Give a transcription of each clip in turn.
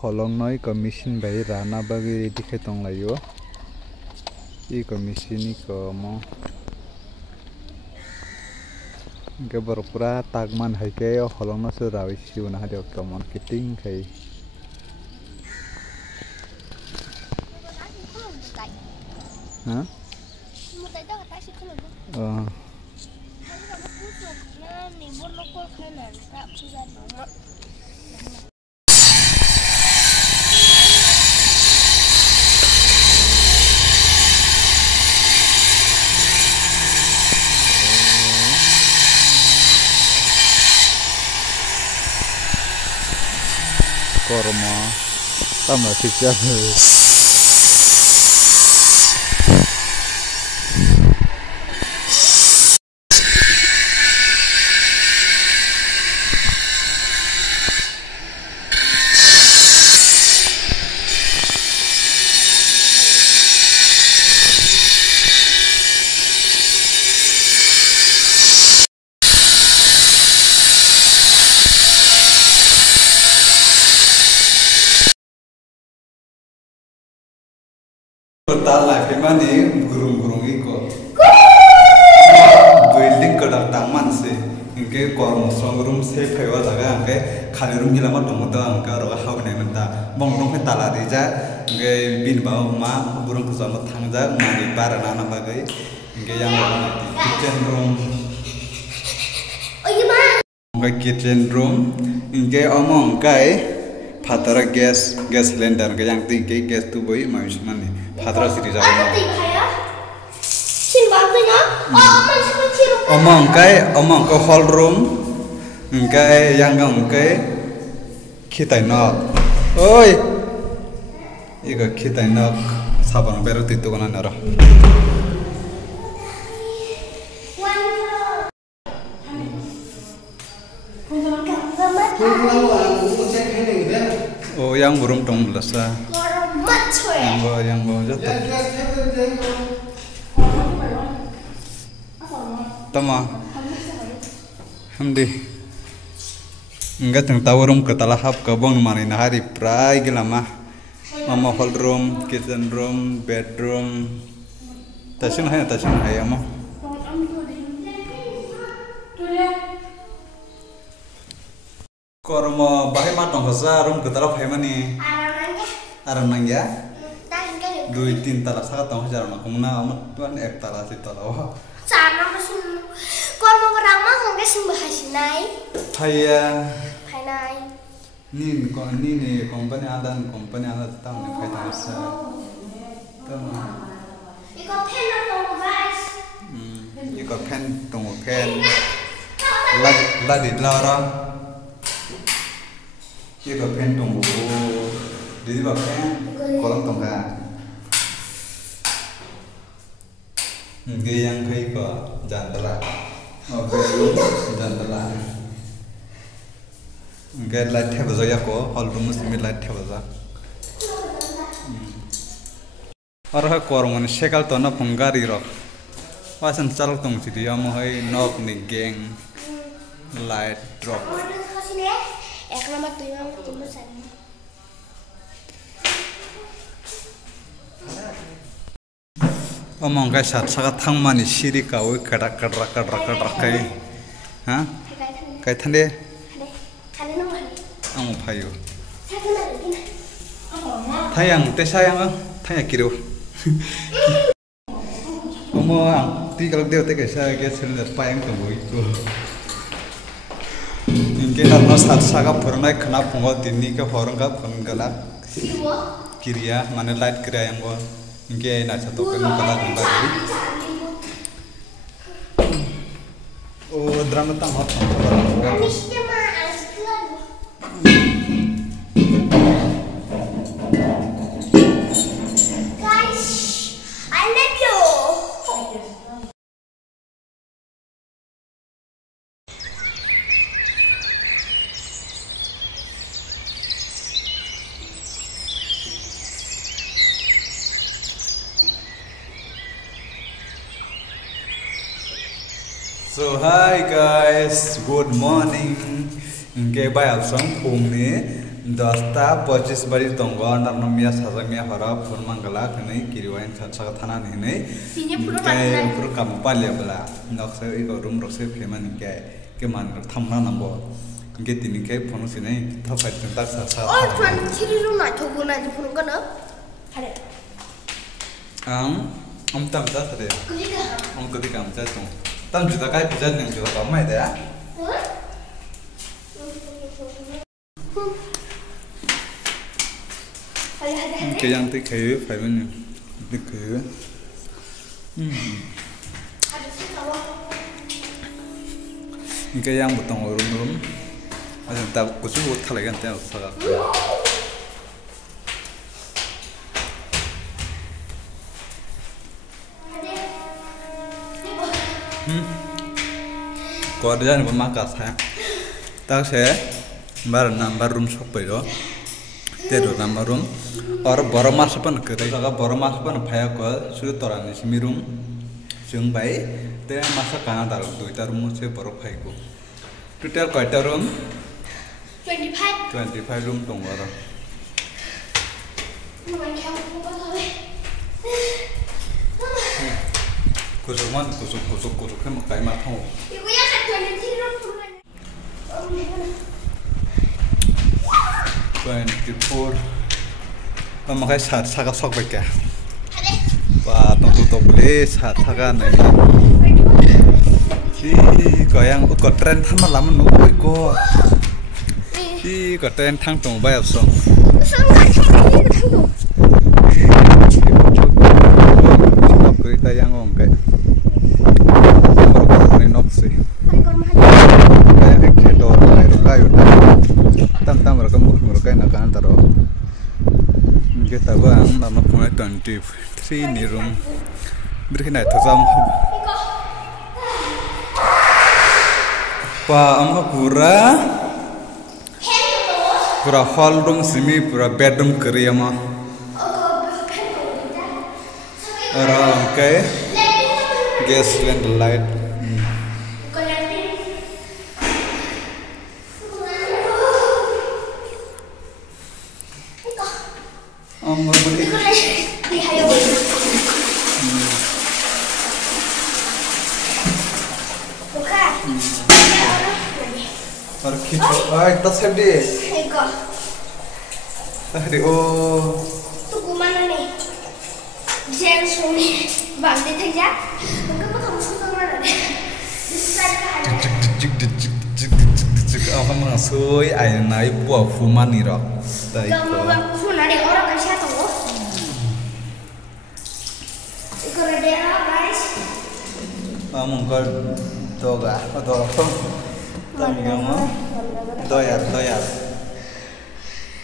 holong noi ko machine bai rana bagi ready khai tong layo ko machine ko mo ke pura tagman hai ke holong no se rawi siu na hadio kamon kiting khai ha korma tambah picture Total life ini gurung-gurung iko building kedar taman sih ingke kormo songrum se phewa jaga angke khali room gila ma dong da angka ro haw ne menta bong dong he tala reja ingke bin ba ma gurung ku sama thangja mani para nana bagai ingke yang kitchen room kitchen room ingke omong kai Fatara gas cylinder ke yang tinggi gas tu boy mau mana Fatara siri jago omong ke hall room engkai yang engkai kita nak oi ika kita nak saban baru titu kan nara oh yang burung dong belasa yang bawa jatuh tama hamdi enggak teng tahu room ketalahap kabong mana hari prai gila mah mama hall room kitchen room bedroom tasin hai mah kormo bahe matong hasa room ketalap hai mani aram nangya 2-3 tala saka tong hajar na kumuna amat tuan ek tala si tala wa sana masun kormo perama hongke simbahasinai phaya phainai nin company ada tang ne phai tasa tama iko pen tong guys iko pen tong pen ladi lara iko pen tong di ba pen kolam tong ga yang kai ko jantala jantala ngai light he baza ko hall room simi light he baza और है कोरमन शेकल तो ना पंगारी रो वासन चल तंग चिदी हम है नॉक नि गैंग लाइट ड्रॉप एक नंबर तो हम तुम सामने omong kai sat saka thangmani siri ka oi kadrak kai ha kai thande ang phayo thayang te sayang thaya kiro omo ang ti kalak deu te kaisa gas cylinder payang to boi ko inke na sat saka purnai khana pongo dinni ka horanga phongala kiriya mane light kriya yang go inke na chato kan kala dunda oh drama tang hot So hi guys, good morning. Ingke bayal sang phung ni 10-25 bari tongo andar nomia sajamia hara phun mangala khane kiriwain saga thana ni kai pur kampalya bala nokse iko room rose phemani ke man thamna nambo ke tini ke phone sinai thafai tak sa sa oh tuan chiri room na thogu na phone kana hare tam ta sare kodi kam cha tong tam juda kai pijat ning juda kam mai da cái yang tích khế phải bên này tích khế cái yang butang orang belum ada tak kusu buat lagi kan tiap saga kau ada jangan pemakas ya tak saya baru room shop itu तेरो number room और बरो मास पण करे जगा बरो मास पण भाया को सुरु तरानि सिमी रूम जों बाय ते मासा काना दार दुइटा रूम से बरो भाई को टोटल कयटा रूम 25 रूम दङ आरो कुसुक के मकाय मा थाव 24 makai saat saga sok baik ya wah tutup boleh saat saga nih goyang kok tren sama lama nunggu kok kok tren thang tung bayar song kita yang ngomong ini noksi kayak kedor kayu tam mereka nak kan taruh kita bang nama punya 23 ni room berikan itu jam amha pura hall room simi pura bedroom kiri ama orang kayak gas lamp light और खींचो इतना सब दे अरे ओ तो कुमाना नहीं जेल सोने बांधे थे जा उनका पता मुझको तो मरा दे apa mengasui air naik buah fuman nih roh kamu bang fuman ada orang kasih tahu ikut ada guys kamu kan toga atau apa tapi kamu doyar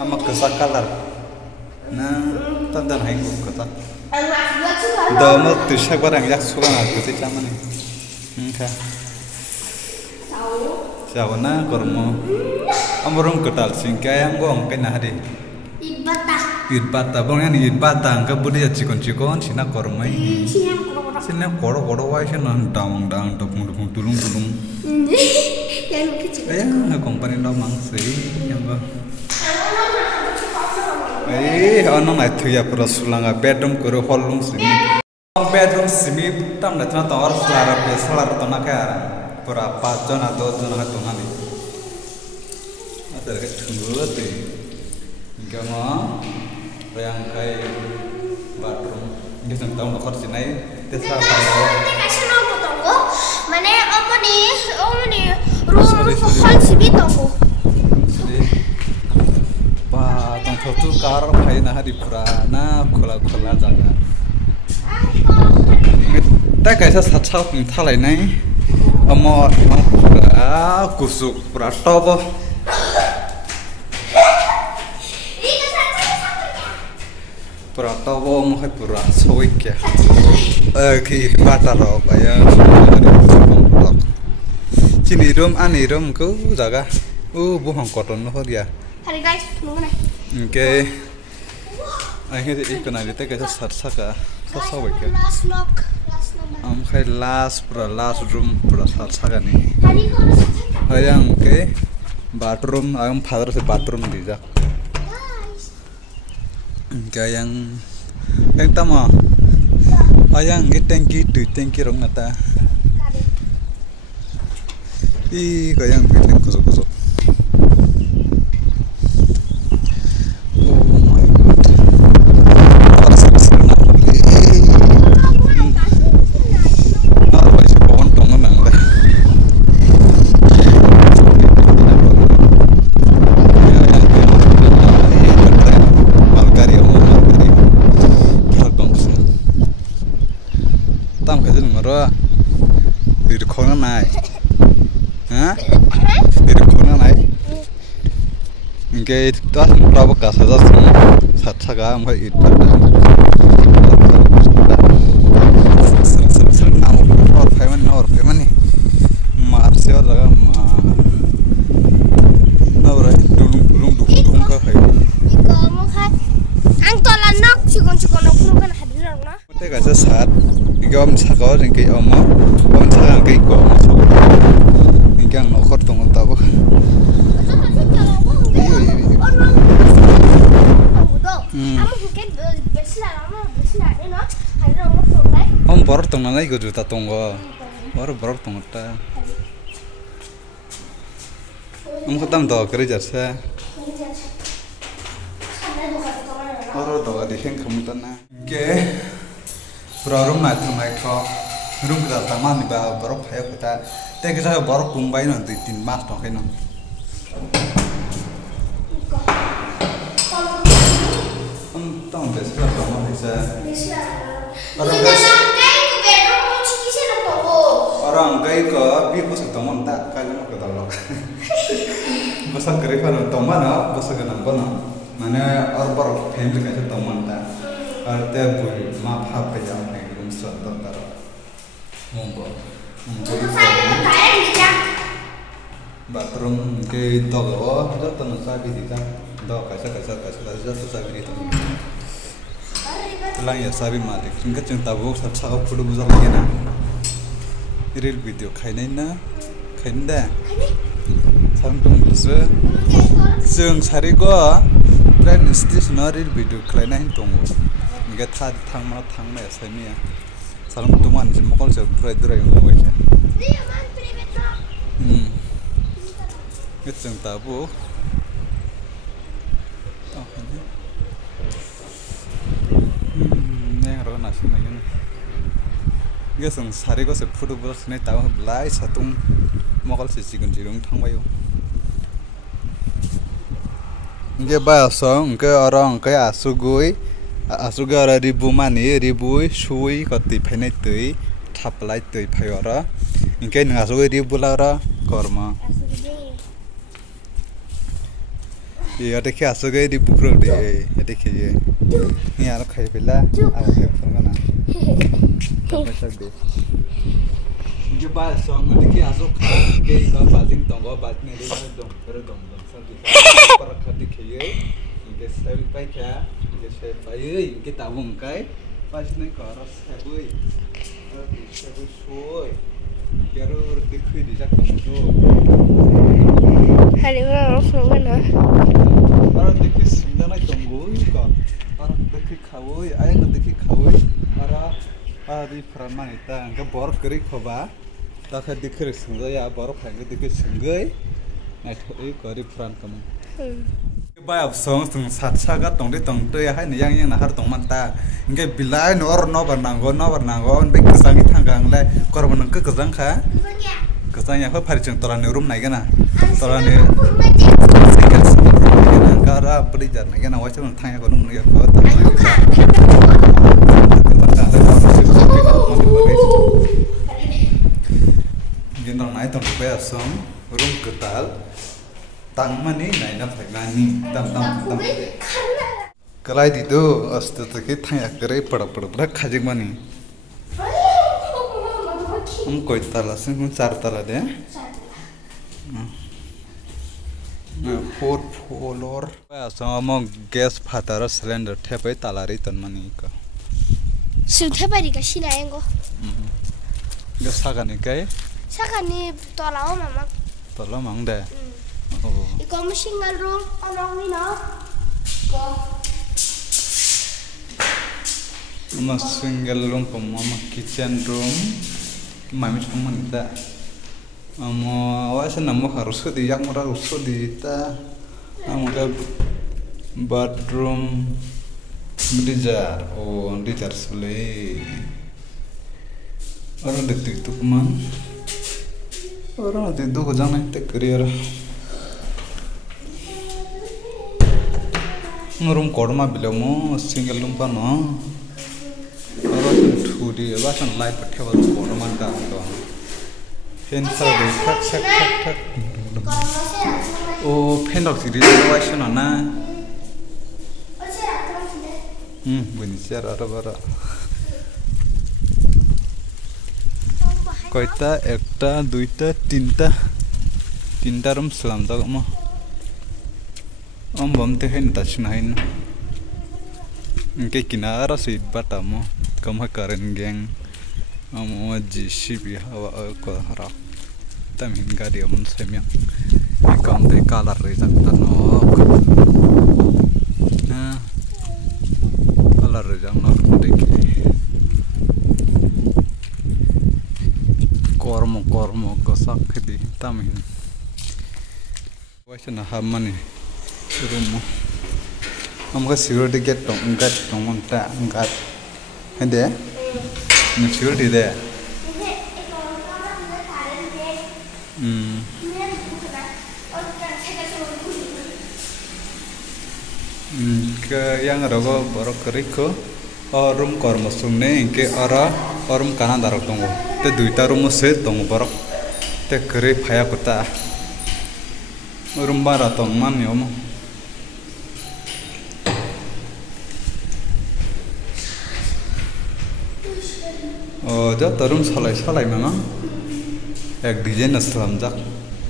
ama kesak kalar nah tandan hai ku kesak dama tushak barang yak suka nak ketik lama nih enggak siapa na kormo amorong ketal singkai yang gong kena hari ibata bang yang ibata angka budi cikon sina kormai sina koro wai sina dang topung tulung yang company no mangsi yang ba ono nai thuya pura sulanga bedroom koro hallroom simi tam na tna tawar salar to na ka pura 5 jon atau 2 jon ha tungani ada ke thunglo te gama yang kai bathroom ini tentang nokor sinai desa payo mana apa nih room hall sini tunggu wah tunggu tuh kar kai nah di purana khola jaga kita kaisa satsau thalai nai amo kusuk pura tobo pura tobo mo hai pura soik ya ki bata ro aya chini room ani room ku jaga buhong koton no dia hari guys nunggu nih oke akhirnya ikut nanti kita saka soik ya kai last room pura saka nih ayang ke bathroom ayang father se bathroom di jak Gayang tama ayang tangki tu tangki rong nata I gayang building kusuk kusuk oh my god Di kona nai, hah? Di kona nai. Ingke itu tuh berapa kasar sih? Satsaga amai itu. Sering naur pemen nih. Marsio laga ma. Naur dulung kau hai. Ikamu kan, angtolan nak cikon aku kan hadir na. Kita kasar saat. Ingke om sakau ingke om sakang ingke ko om sakau. Ingke ang nokor tunggu tabu. Om baru tunggu lagi gue juta tunggu. Baru tunggu ta. Om ketam doa kerja sih. Baru doa di sini kamu tanah. Oke. Berum naik kok. Rum kita taman di bawah baru kayak kita. Tapi kita baru kumbai nanti 3 mas dong kan. Tong besar dong bisa. Orang gay ke biar besar teman tak kalian mau ketemu. Besar keripaan teman apa besar kenapa no? Mana orang family kayak teman tak. Ada bui maaf apa yang belum suatu taruh. Monggo. Bathroom ke togo, ada tanah sapi di sana. Dog kasar tu sapi itu. Lang ya sabi malik. Ingka ceng tabu saat photo buzar lagi na. Real video kainin na, kainin dah. Sampai buzar. Ceng sari ko, train station real video kainin tunggu. Ingka thang mana ya sami ya. Salam tuman ceng mokol ceng dura yang mau ya. Ingka ceng tabu. Nasi lagi nih. Gak sari kok sepuluh belas nih tahu belai satu mokal sisikan jirung tangwayo. Gak bahasong ke orang kayak asugui orang ribu mani ribu sui koti penai tui taplai tui payora. Ingke ngasugui ribu lara korma. Iya dek asugui ribu pro deh, dek ye. Ini anak kayak bila, ada yang pernah na. Macam deh. Ini bahasa orang ni asuk kan, kayak kalau baling tonggo baling ni dong, dong. Sampai para kadi kayak, ini saya pakai, ini saya pakai, ini tabung kai, pas ni karas sebui, sebui suai, kira dikui di jak tonggo. Hari mana orang mana? Orang dikui sembilan ay tonggo kan. Orang dekik kawui, ayah dekik kawui, di peran itu, enggak baru kiri coba, tak ada dikir senggai ya baru pengen dikir senggai, nah itu kiri peran kamu. Bayar song satsaga tong tu ya, ini yang nahar tong manta, enggak bilai nor nanggo, baik kesangi tanggang le, korban engke kesang kah? Kesang ya, apa pariceng toran rum naik na, toran Kara beri jalan, karena wajib tanya kau nunggu ya kau. Gendong naik tong beasong, rum ketal, tang mani naik nafak nani, tam. Kalau itu, astuta kita tanya kere pada kajik mani. Koi tala sih, car tala deh. 4 floor. Sama gas fatara cylinder tepai talari ton mani ka. Sudah beri kasih na engo. Gas sagani kai? Sagani tolao mama. Tolao mang deh. Ikaw single room orang ni na. Ko. Ama single room ama kitchen room mami cuma kita ama wasa nama harus di yang murah harus di kita ama ke bathroom dijar dijar sule orang detik itu keman orang detik itu kejang nih tek career room korma bilamu single room pano orang tuh di bahasan light pakai baru korma dah tu fan saja tak oh fan dok sih di bahasan mana bunyi siapa ada koita ekta duita tinta room selam tak mah bom teh ini tak cinain ke kinara sih batamu kamu karen geng JCB hawa ko harap tapi enggak dia mun semyang kamu teh kalar rezak tanok nah kalar rezak nak deki kormo kosak di tamin wajah hamani rumah amka security gate enggak ada security deh ke yang rogo borok keriko room kormo sumne ke room kanan darok tunggu te duita room se tunggu borok te kere phaya kota room bara tong man yomo jauh terus salai memang ek desain aslam jak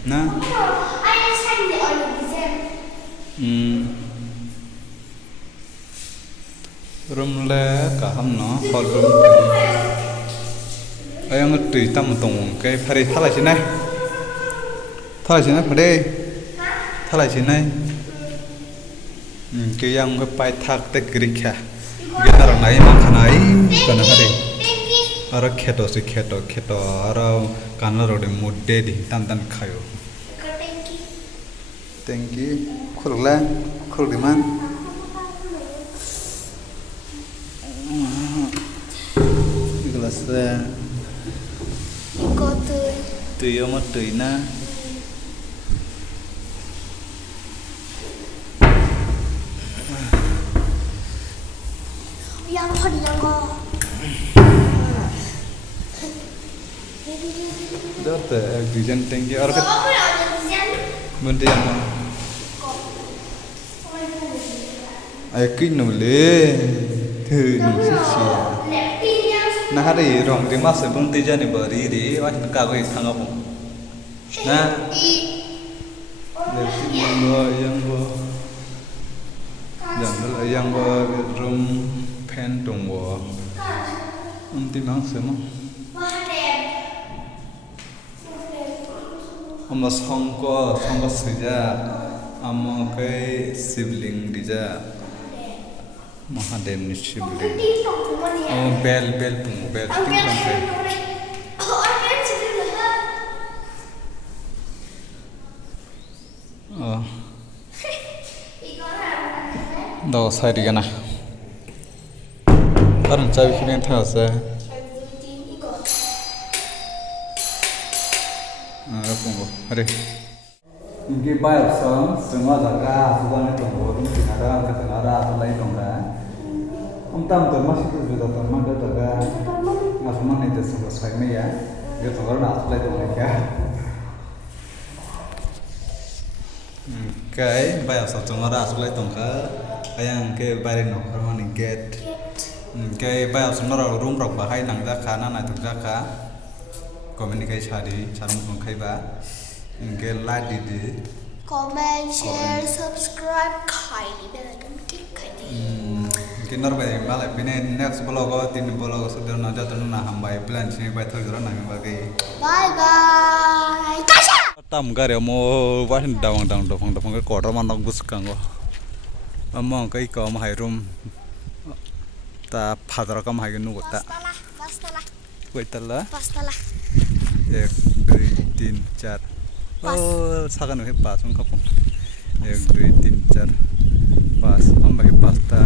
nah room le kaham no hall room ayang ngerti tam tong kayak hari thalai sini pada thalai sini kayak yang kepai thak te gerikha kita orang lain makanai karena hari ara kheto ara kana rode mudde di tan khayo thank you khul di man gelas tui yo mat tui na yang kau di yang kau Dota desain tinggi orang ke benda yang mana akin nule tuh sih nah hari rong di masa pun desain ni beri di wajib kagoi tangga pun nah yang room pen tunggu nanti mangsa mah ama songko saja ama kai sibling dija Mahadev ni sibling bel ting sampai dah saya di kana orang cawi kini entah saya Pungo, hari. Ini bayar semua jaga sudah nih tunggu, ini sekarang ke tengah lagi tunggu. Tam masih tu sudah teman dia jaga, masuk mana itu semua saya ya, dia tunggu lagi tunggu ya. Kai bayar semua lagi tunggu, yang ke bayar no, mana gate. Kai bayar semua room rok bahaya nang jaga, nana itu jaga. Komunikasi hari cara mengkaiba, enggak like di comment, share, subscribe, kaini belakan kaini. Kinar bayi malah ini next blog tin blog sudah nanti tu nak hambai plan sini bayi terus orang bagi. Bye. Kasha. Tam karya mau wahin dawang ke kotor mana bus kanggo. Amang kai kau mahai room ta phadra kam hagen nugo ta koi tala 5 tala 1 2 3 4 oh sagan he 5 kapung 1 2 3 4 5 amba he 5 ta